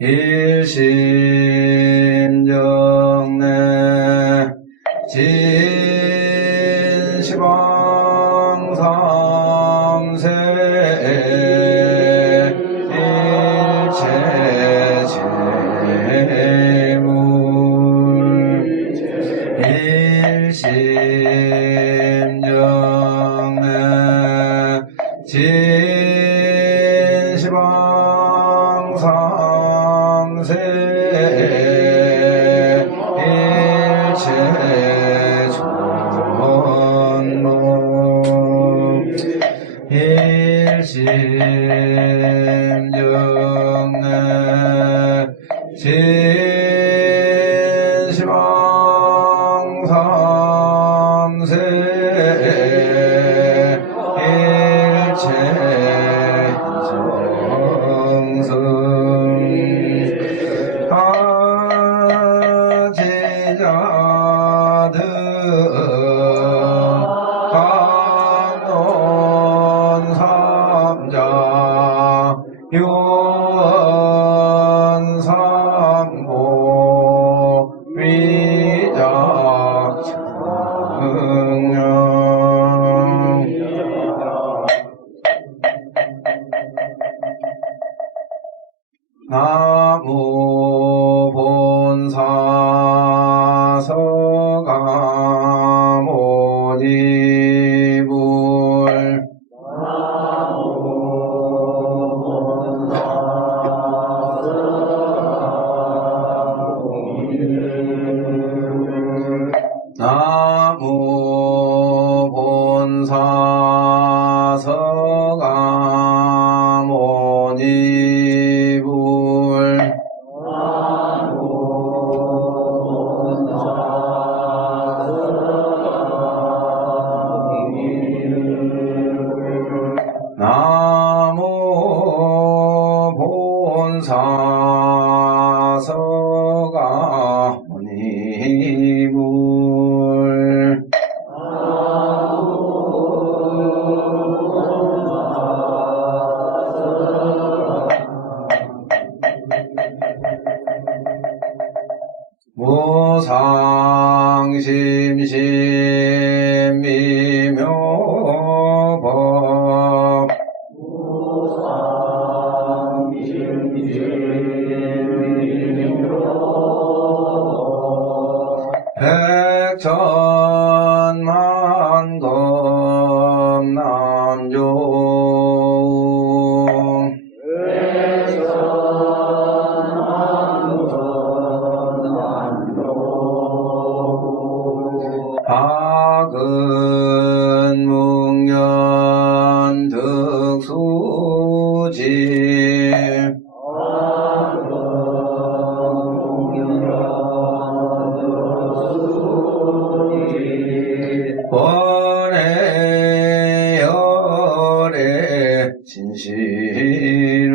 일심정내 진시방삼세 일체재물 일심정내 진시방삼세 일체전무 일심정내 진시방삼세 일체정승 아제자등 간론삼자 요원삼보 위작승령 나무 본사 서가모니불 나무 본사 서가모니불 나무 본사 서가모니불 무상심심미묘법 백천만검 난조 박은 묵년 득수지 원해열의 진실을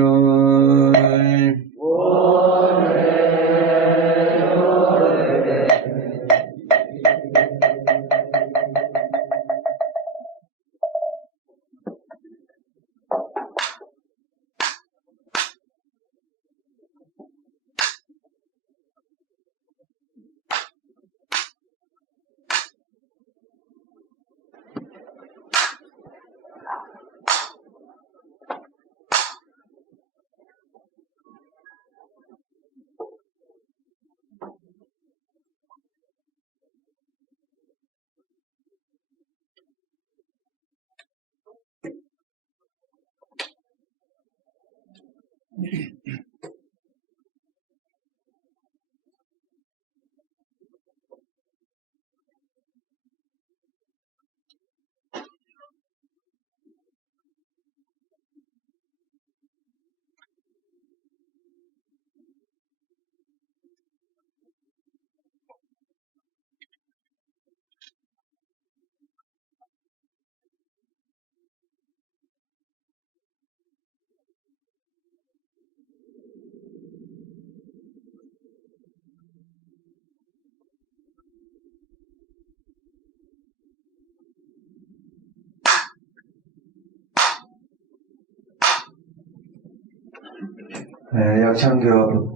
약창교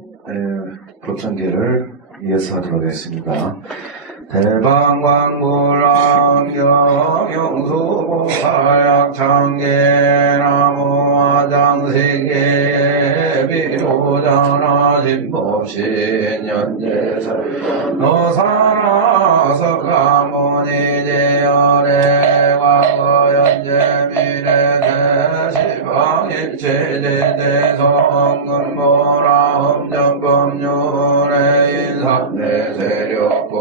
법전기를 이어서 하도록 하겠습니다. 대방광불왕경영수보사약창계 나무화장세계 비로자나진법신연재설 노사라서가모니제열의 과거연재미래세시방일체제대성근보라 험정법률의 인삼대세력부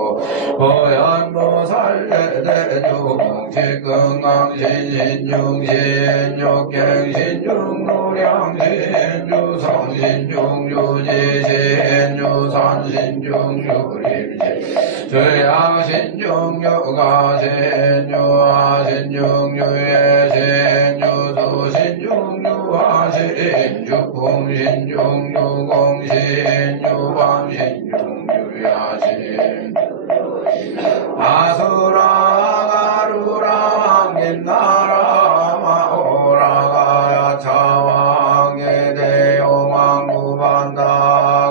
보현보살대주공직근강신중신중계신중노량신중산신중유림신 죄악신중유하신중유수신중유하신유수신중유하신유방신중유야신 아수라가루라왕긴나라마오라가야 차왕의 대용왕구반다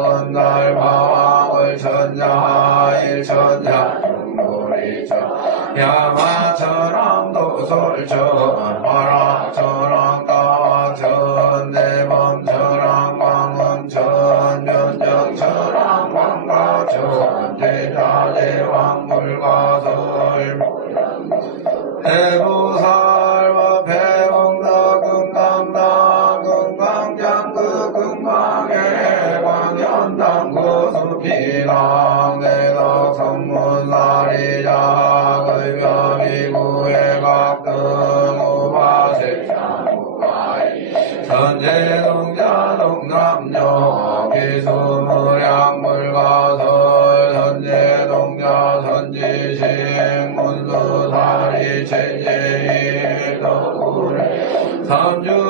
건달바왕을 천자일천자 중노리천 야마천왕도솔천 화락천왕가와천 대범천왕광원천 연정천왕광가천 제자재왕물과설 대보살과 배공다 금강당 금강장그 금강의 광연당 구수피당 대덕 성문사리자 의묘미구의 각등 우바색장우바이 선제동자동남녀 기수무량물가설 선제동자 선지식 문수사리 체제일덕구래 삼주성미가의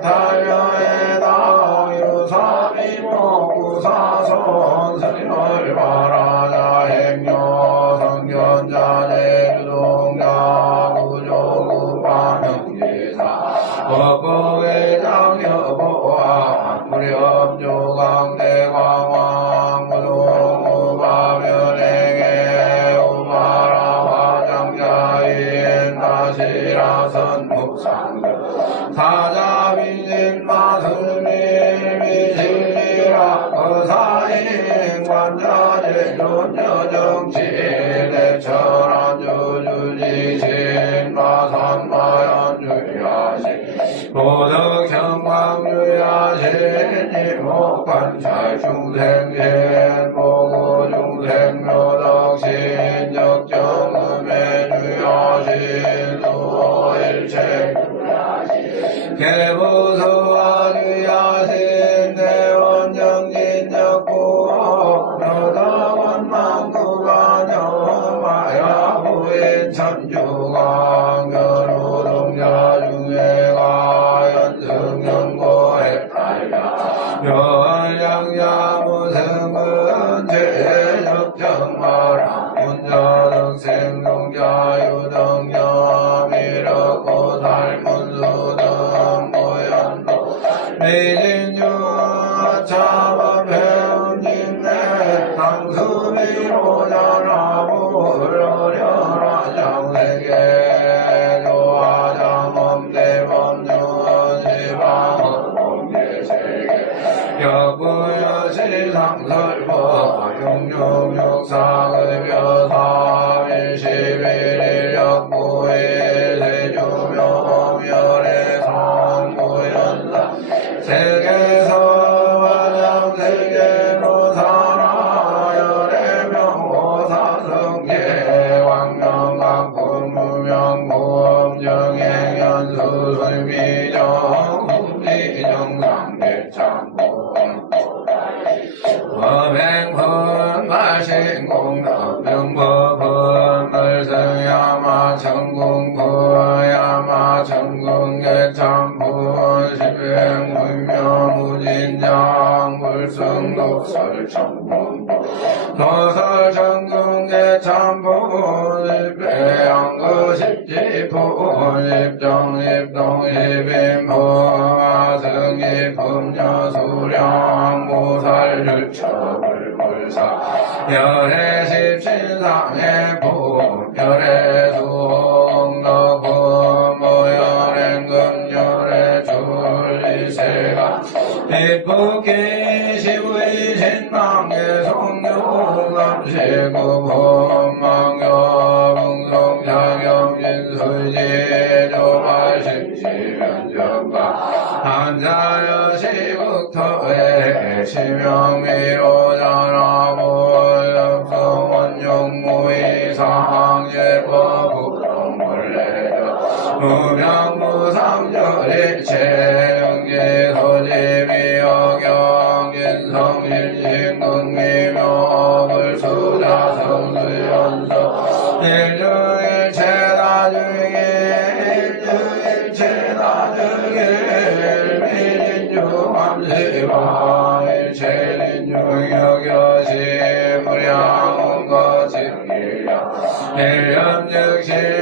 달려의 당유사비목구사선 스리얼바라자 행여 성견자 제주동자 구조구반형제사 법국의 장여보아 무렵조강대광왕 무동우바면행에 우바라화장자인 다시라선 묵상들 사자비진마술미미실리라 거사인 관자재존여정치 대철한 주주지신 마산마연주야신 보덕청광주야신 이목관찰중생신 보고중생묘덕신 적정음해주야신 수호일체 개부수화주야신 대원정진적구 묘다원망구가녀마야부인 천주강견우동자 중회가 연승연고해 달야 묘양야무승은 제적정마랑 문자덕생동자유덕녀 미륵고 달문수등 모연도 미진유 차법해운진내 당수비로자나무르려라 장세계 조화장엄대범유원시방은 공개세계 역구여시상설보 육육육상의벼사일시비일역구일 세주묘멸의 상구연사 세계서화장 세계로사나열애명호사성계 왕명강군무명보험정행연수술미정 국리정상대창고 법행분 말신공덕 명법은 말성야마천궁구야마 천궁계참분 십행문명무진장 불승독설천궁 노설천궁계참분 십배양거십지분 십정십동십인포 마승이 금녀수령 무살율처불불사 열의 십신상의 부열의 수홍덕금 무열의 금열의 줄리세가 이쁘게 시부의 신망의 성교감시구 한자여 시국토에 시명미로 전하고 역성원용무이상예법부동물레저 무명무상절이 체영기소지미역경인성일신극미묘불수자성수연서 일주일체다중에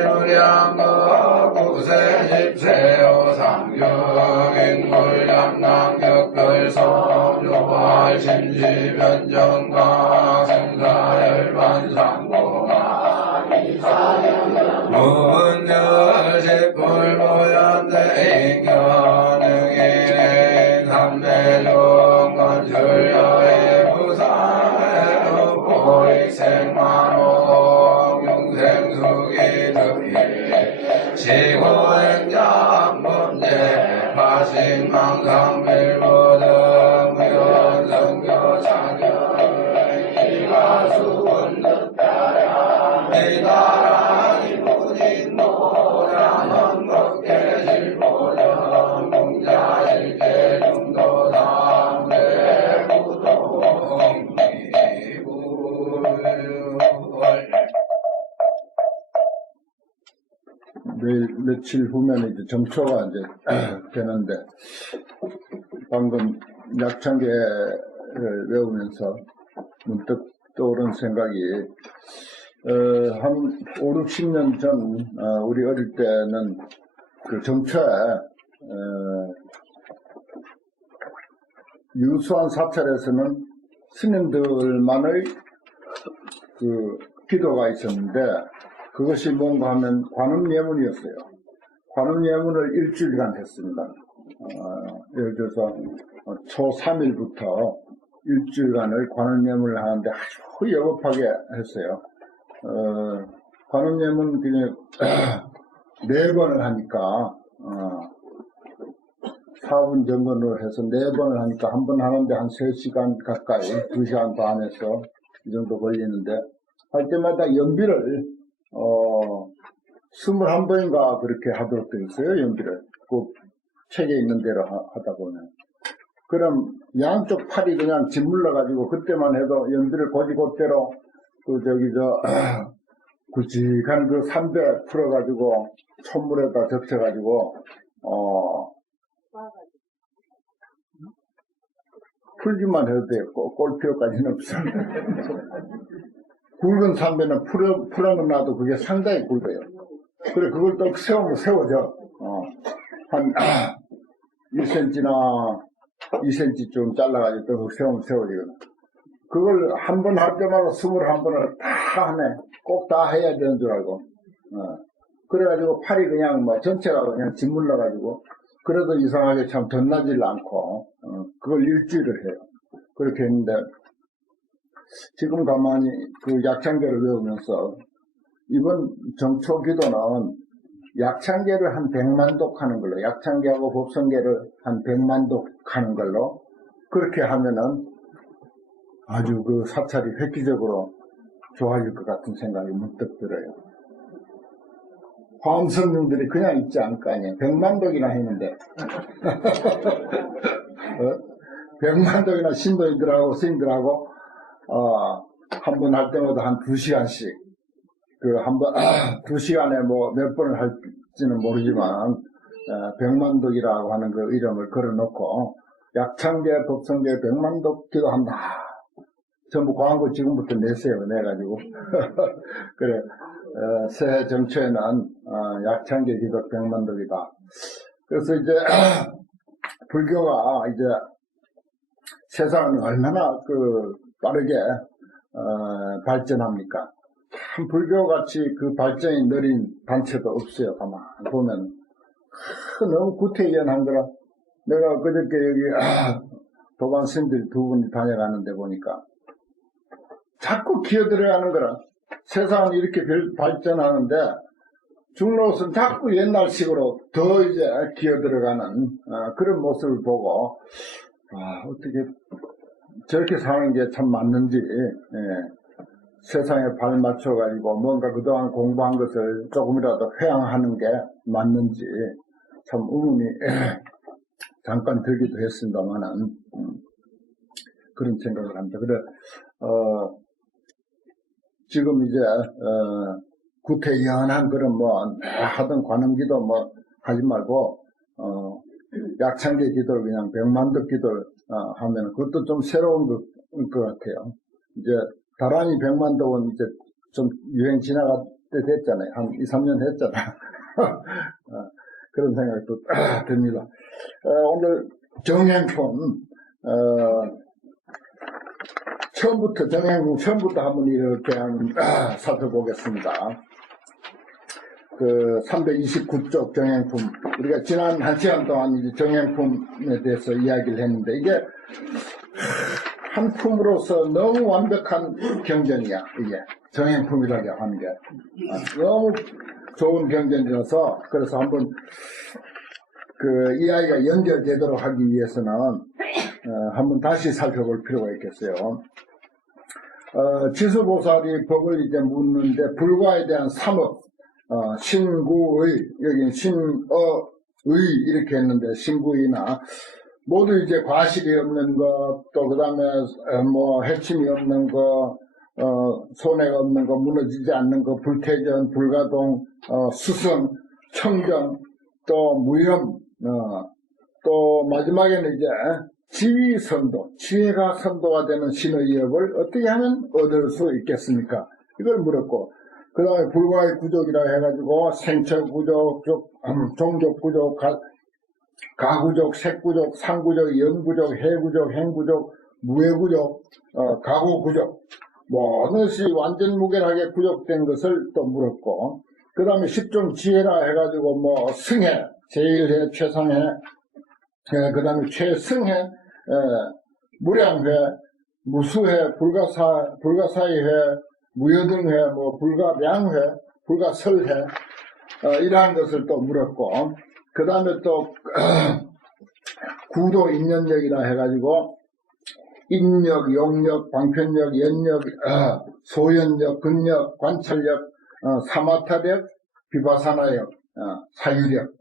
일념즉시무량거 구세십세오상경인굴양남격별성조화 심시변정가 생사열반상고가 무분열식불보연대인견응인 삼대중건술여의 부사의 보익생만호 영생수기득이 시고행장문제 파식망상밀보등 무연성교창경 이가수원득다량 이다랑이 무진도량 먹계실보정 내일 며칠 후면 이제 정초가 이제 되는데, 방금 약창계를 외우면서 문득 떠오른 생각이, 한 5, 60년 전, 우리 어릴 때는 그 정초에, 유수한 사찰에서는 스님들만의 그 기도가 있었는데, 그것이 뭔가 하면 관음예문이었어요. 관음예문을 일주일간 했습니다. 예를 들어서 초 3일부터 일주일간을 관음예문을 하는데 아주 여급하게 했어요. 관음예문 그냥 4번을 하니까 4분 정도로 해서 4번을 하니까 한 번 하는데 한 3시간 가까이 2시간 반에서 이 정도 걸리는데, 할 때마다 연비를 21번인가 그렇게 하도록 되어 있어요, 연비를. 그 책에 있는 대로 하다 보면. 그럼 양쪽 팔이 그냥 짓물러가지고, 그때만 해도 연비를 곧대로, 굵직한 그 삼배 풀어가지고, 촛물에다 적셔가지고, 풀기만 해도 돼요. 꼴 필요까지는 없어. 굵은 삼배는 풀어놓아도 그게 상당히 굵어요. 그래, 그걸 또 세우면 세워져. 한 1cm나 2cm 좀 잘라가지고 또 세우면 세워지거든. 그걸 한 번 할 때마다 21번을 다 하네. 꼭 다 해야 되는 줄 알고. 그래가지고 팔이 그냥 전체가 그냥 짓물러가지고, 그래도 이상하게 참 덧나질 않고, 그걸 일주일을 해요. 그렇게 했는데, 지금 가만히 그 약창계를 외우면서, 이번 정초 기도는 약창계를 한 100만독 하는 걸로, 약창계하고 법성계를 한 100만독 하는 걸로, 그렇게 하면은 아주 그 사찰이 획기적으로 좋아질 것 같은 생각이 문득 들어요. 화엄성령들이 그냥 있지 않을 거 아니에요. 100만독이나 했는데. 100만독이나 신도인들하고 스님들하고, 한 번 할 때마다 한 2시간씩, 한 번, 2시간에 몇 번을 할지는 모르지만, 100만독이라고 하는 그 이름을 걸어놓고, 약창계, 법성계 100만독 기도한다. 전부 광고 지금부터 내세요. 내가지고. 그래, 새해 정초에는, 약창계 기도 100만독이다. 그래서 이제, 불교가 이제 세상은 얼마나 빠르게 발전합니까? 참 불교같이 그 발전이 느린 단체도 없어요. 아마 보면 너무 구태의연한 거라. 내가 그저께 여기 도반 스님들 두 분이 다녀가는데 보니까 자꾸 기어들어가는 거라. 세상은 이렇게 발전하는데 중로선 자꾸 옛날식으로 더 이제 기어들어가는 그런 모습을 보고 어떻게 저렇게 사는 게 참 맞는지, 세상에 발 맞춰가지고 뭔가 그동안 공부한 것을 조금이라도 회양하는 게 맞는지 참 의문이 잠깐 들기도 했습니다만은 그런 생각을 합니다. 그래 지금 이제 구태연한 그런 하던 관음기도 하지 말고 약창계 기도를 그냥 백만덕 기도를 하면 그것도 좀 새로운 것 같아요. 이제 다란히 백만덕은 이제 좀 유행 지나갈 때 됐잖아요. 한 2, 3년 했잖아요. 그런 생각도 듭니다. 오늘 정행품 처음부터 한번 이렇게 살펴보겠습니다. 329쪽 정행품, 우리가 지난 1시간 동안 이제 정행품에 대해서 이야기를 했는데, 이게 한 품으로서 너무 완벽한 경전이야, 이게. 정행품이라고 하는 게. 너무 좋은 경전이라서, 그래서 한번 이 아이가 연결되도록 하기 위해서는, 한번 다시 살펴볼 필요가 있겠어요. 지수보살이 법을 이제 묻는데, 불과에 대한 삼업, 신구의, 여기 신어의 이렇게 했는데, 신구의나, 모두 이제 과실이 없는 것, 또 그 다음에 해침이 없는 것, 손해가 없는 것, 무너지지 않는 것, 불태전, 불가동, 수성, 청정, 또 무염, 또 마지막에는 이제 지위선도, 지혜가 선도가 되는 신의 업을 어떻게 하면 얻을 수 있겠습니까? 이걸 물었고, 그 다음에 불과의 구족이라 해가지고 생처구족, 종족구족, 가구족, 색구족, 상구족, 연구족, 해구족, 행구족, 무해구족, 가고구족, 모든 것이 완전 무결하게 구족된 것을 또 물었고, 그 다음에 10종 지혜라 해가지고 승해, 제일해, 최상해, 그 다음에 최승해, 무량회, 무수회, 불가사의회, 무여등회, 불가량회, 불가설회, 이러한 것을 또 물었고, 그 다음에 또, 구도 인연력이라 해가지고, 인력, 용력, 방편력, 연력, 소연력, 근력, 관찰력, 사마타력, 비바사나력, 사유력.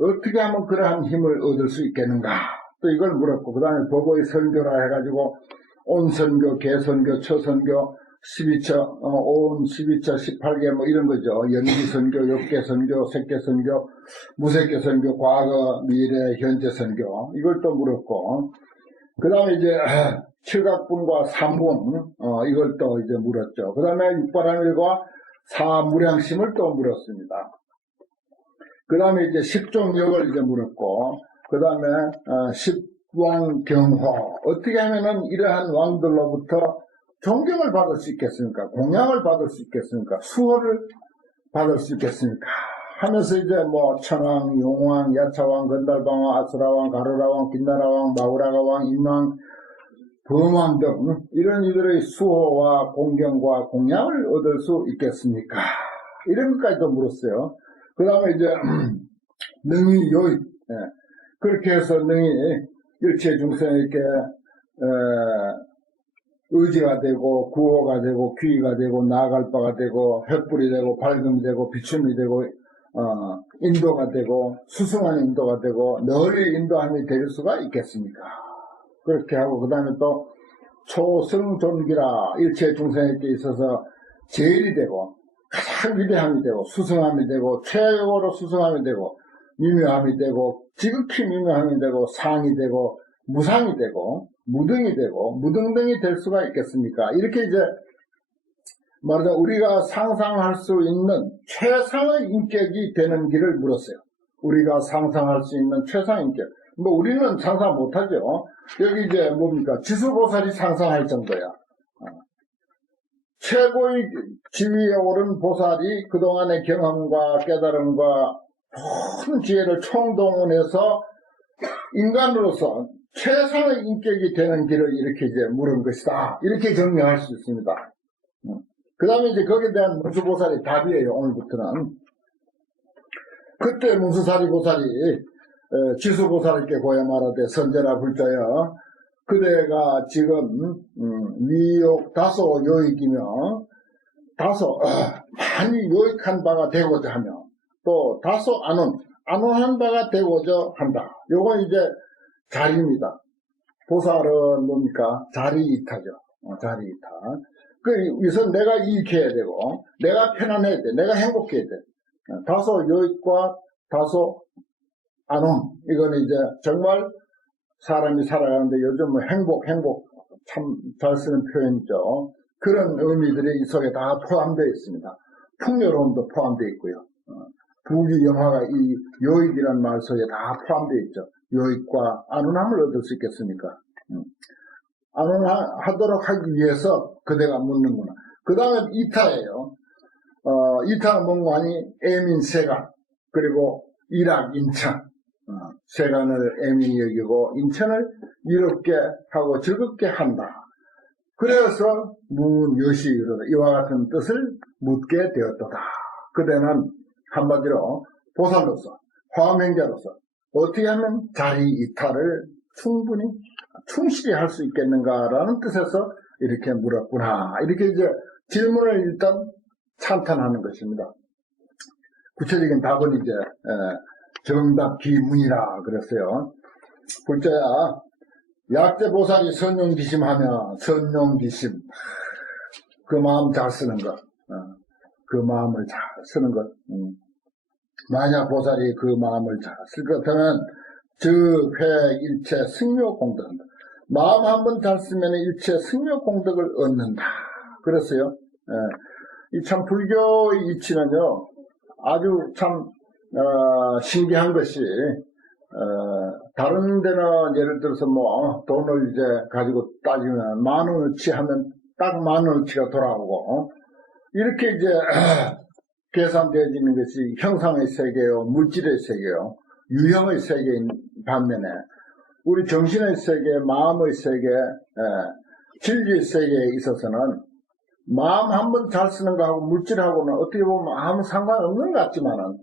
어떻게 하면 그러한 힘을 얻을 수 있겠는가? 또 이걸 물었고, 그 다음에 법의 선교라 해가지고, 온선교, 개선교, 처선교, 12처, 온 12처, 18개 이런 거죠. 연기선교, 역계선교, 색계선교, 무색계선교, 과거, 미래, 현재선교. 이걸 또 물었고, 그 다음에 이제 칠각분과 삼분, 이걸 또 이제 물었죠. 그 다음에 육바라밀과 사무량심을 또 물었습니다. 그 다음에 이제 십종력을 이제 물었고, 그 다음에 십왕경호, 어떻게 하면은 이러한 왕들로부터 존경을 받을 수 있겠습니까? 공양을 받을 수 있겠습니까? 수호를 받을 수 있겠습니까? 하면서 이제 천왕, 용왕, 야차왕, 건달방왕, 아수라왕, 가루라왕, 빛나라왕, 마우라가왕, 인왕, 범왕 등 이런 이들의 수호와 공경과 공양을 얻을 수 있겠습니까? 이런 것까지도 물었어요. 그 다음에 이제 능히 요입, 그렇게 해서 능히 일체 중생에게 의지가 되고 구호가 되고 귀가 되고 나아갈 바가 되고 횃불이 되고 밝음이 되고 비춤이 되고 인도가 되고 수승한 인도가 되고 널리 인도함이 될 수가 있겠습니까? 그렇게 하고 그 다음에 또 초승존기라 일체 중생에게 있어서 제일이 되고 가장 위대함이 되고 수승함이 되고 최고로 수승함이 되고 미묘함이 되고 지극히 미묘함이 되고 상이 되고 무상이 되고 무등이 되고 무등등이 될 수가 있겠습니까? 이렇게 이제 말하자면 우리가 상상할 수 있는 최상의 인격이 되는 길을 물었어요. 우리가 상상할 수 있는 최상의 인격. 뭐 우리는 상상 못하죠. 여기 이제 뭡니까? 지수보살이 상상할 정도야. 최고의 지위에 오른 보살이 그동안의 경험과 깨달음과 큰 지혜를 총동원해서 인간으로서 최상의 인격이 되는 길을 이렇게 이제 물은 것이다. 이렇게 정리할 수 있습니다. 그 다음에 이제 거기에 대한 문수보살이 답이에요. 오늘부터는. 그때 문수사리 보살이 지수보살에게 고야 말하되 선제라 불자여 그대가 지금 미욕 다소 요익이며 다소 많이 요익한 바가 되고자 하며 또 다소 안온한 바가 되고자 한다. 요건 이제 자리입니다. 보살은 뭡니까? 자리이타죠. 자리이타. 우선 내가 이익해야 되고 내가 편안해야 돼. 내가 행복해야 돼. 다소 요익과 다소 안온. 이건 이제 정말 사람이 살아가는데 요즘 뭐 행복 참 잘 쓰는 표현이죠. 그런 의미들이 이 속에 다 포함되어 있습니다. 풍요로움도 포함되어 있고요. 부귀영화가 이 요익이라는 말 속에 다 포함되어 있죠. 요익과 안온함을 얻을 수 있겠습니까? 안온하도록 하기 위해서 그대가 묻는구나. 그 다음에 이타예요. 이타는 뭔가 하니 애민 세간, 그리고 일악 인천. 세간을 애민히 여기고 인천을 이롭게 하고 즐겁게 한다. 그래서 무엇이 이르다. 이와 같은 뜻을 묻게 되었도다. 그대는 한마디로 보살로서 화엄행자로서 어떻게 하면 자리 이탈을 충실히 할 수 있겠는가라는 뜻에서 이렇게 물었구나. 이렇게 이제 질문을 일단 찬탄하는 것입니다. 구체적인 답은 이제 정답 기문이라 그랬어요. 불자야, 약제보살이 선용기심하며 선용기심, 그 마음 잘 쓰는 것, 그 마음을 잘 쓰는 것. 만약 보살이 그 마음을 잘 쓸 것 같으면 즉회 일체 승묘 공덕한다. 마음 한번 잘 쓰면 일체 승묘 공덕을 얻는다. 그랬어요. 이 참 불교의 이치는요, 아주 참 신기한 것이, 다른 데는 예를 들어서 뭐, 돈을 이제 가지고 따지면 10,000원어치 하면 딱 10,000원어치가 돌아오고, 이렇게 이제 계산되어지는 것이 형상의 세계요, 물질의 세계요, 유형의 세계인 반면에, 우리 정신의 세계, 마음의 세계, 진리의 세계에 있어서는 마음 한번 잘 쓰는 거하고 물질하고는 어떻게 보면 아무 상관없는 것 같지만은,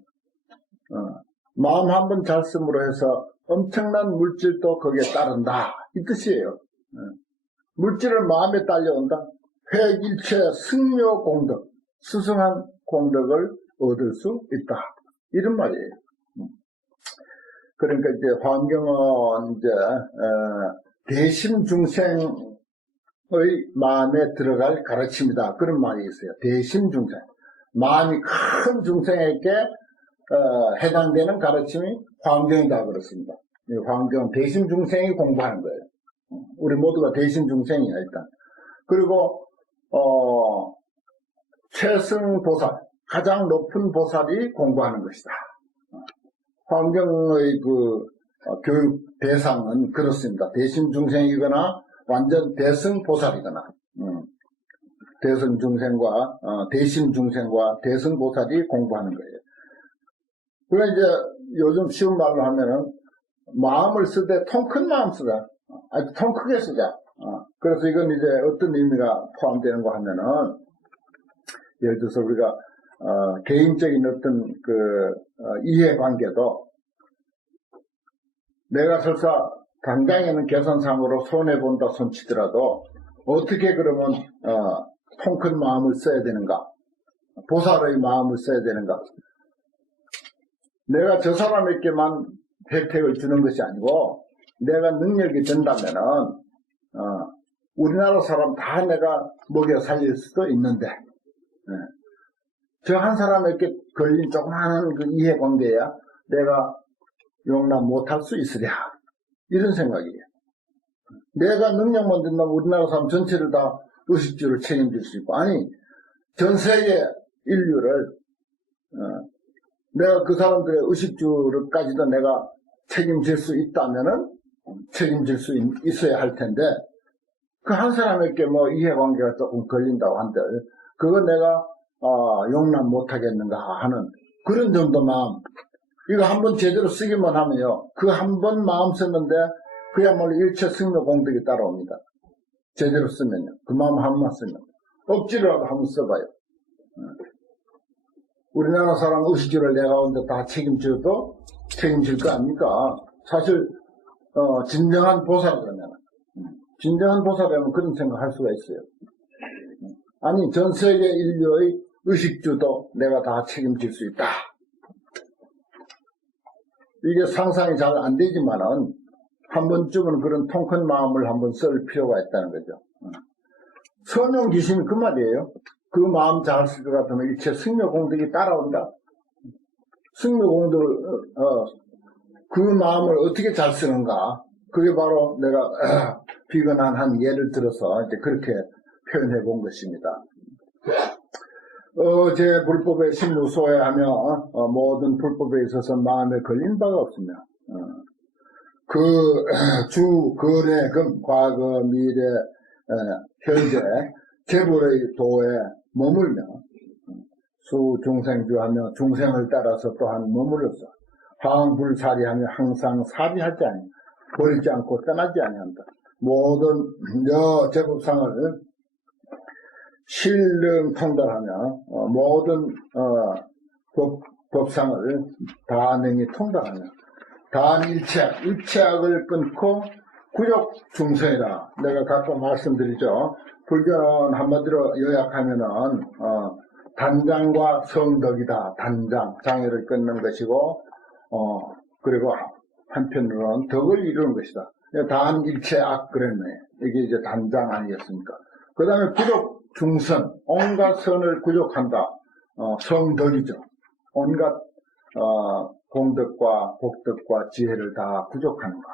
마음 한번 잘 쓰므로 해서 엄청난 물질도 거기에 따른다. 이 뜻이에요. 물질은 마음에 딸려온다. 회일체 승묘 공덕, 수승한 공덕을 얻을 수 있다. 이런 말이에요. 그러니까 이제 환경은 이제, 대심중생의 마음에 들어갈 가르침이다. 그런 말이 있어요. 대심중생. 마음이 큰 중생에게 해당되는 가르침이 환경이다 그렇습니다. 환경, 대심중생이 공부하는 거예요. 우리 모두가 대심중생이야, 일단. 그리고, 최승보살, 가장 높은 보살이 공부하는 것이다. 환경의 교육 대상은 그렇습니다. 대심중생이거나 완전 대승보살이거나, 대승중생과, 대심중생과 대승보살이 공부하는 거예요. 그러니까 이제 요즘 쉬운 말로 하면은 마음을 쓰되 통 큰 마음 쓰자. 아주 통 크게 쓰자. 그래서 이건 이제 어떤 의미가 포함되는가 하면은 예를 들어서 우리가 개인적인 어떤 이해관계도 내가 설사 당장에는 계산상으로 손해본다 손치더라도 어떻게 그러면 통 큰 마음을 써야 되는가? 보살의 마음을 써야 되는가? 내가 저 사람에게만 혜택을 주는 것이 아니고 내가 능력이 된다면은 우리나라 사람 다 내가 먹여 살릴 수도 있는데 저 한 사람에게 걸린 조그마한 그 이해관계야 내가 용납 못할 수 있으랴 이런 생각이에요. 내가 능력만 된다면 우리나라 사람 전체를 다 의식주를 책임질 수 있고 아니 전 세계 인류를 내가 그 사람들의 의식주를까지도 내가 책임질 수 있다면은 책임질 수 있어야 할 텐데, 그 한 사람에게 뭐 이해관계가 조금 걸린다고 한들, 그거 내가, 용납 못하겠는가 하는 그런 정도 마음. 이거 한번 제대로 쓰기만 하면요, 그 한 번 마음 썼는데, 그야말로 일체 승려 공덕이 따라옵니다. 제대로 쓰면요. 그 마음 한 번만 쓰면. 억지로라도 한번 써봐요. 우리나라 사람 의식주를 내가 오는데 다 책임져도 책임질 거 아닙니까? 사실, 진정한 보살 그러면. 진정한 보살이라면 그런 생각 할 수가 있어요. 아니, 전 세계 인류의 의식주도 내가 다 책임질 수 있다. 이게 상상이 잘 안 되지만은, 한 번쯤은 그런 통큰 마음을 한번 쓸 필요가 있다는 거죠. 선용 귀신이 그 말이에요. 그 마음 잘 쓸 것 같으면 일체 승려 공덕이 따라온다. 승려 공덕을, 그 마음을 어떻게 잘 쓰는가. 그게 바로 내가 비근한 한 예를 들어서 이제 그렇게 표현해 본 것입니다. 제 불법의 심루 소외하며 모든 불법에 있어서 마음에 걸린 바가 없으며 주 거래 금 과거 미래 현재 재불의 도에 머물며 수 중생주하며 중생을 따라서 또한 머물러서 화왕불사리하며 항상 사리하지 아니 버리지 않고 떠나지 아니한다. 모든 제법상을 신령 통달하며 모든 법상을 다능히 통달하며 일체악을 끊고 구욕 중생이라 내가 가끔 말씀드리죠. 불교는 한마디로 요약하면은 단장과 성덕이다. 단장, 장애를 끊는 것이고 그리고 한편으로는 덕을 이루는 것이다. 단일체악 그랬네. 이게 이제 단장 아니겠습니까? 그 다음에 구욕 중선, 온갖 선을 구족한다. 성덕이죠. 온갖 공덕과 복덕과 지혜를 다 구족하는 것.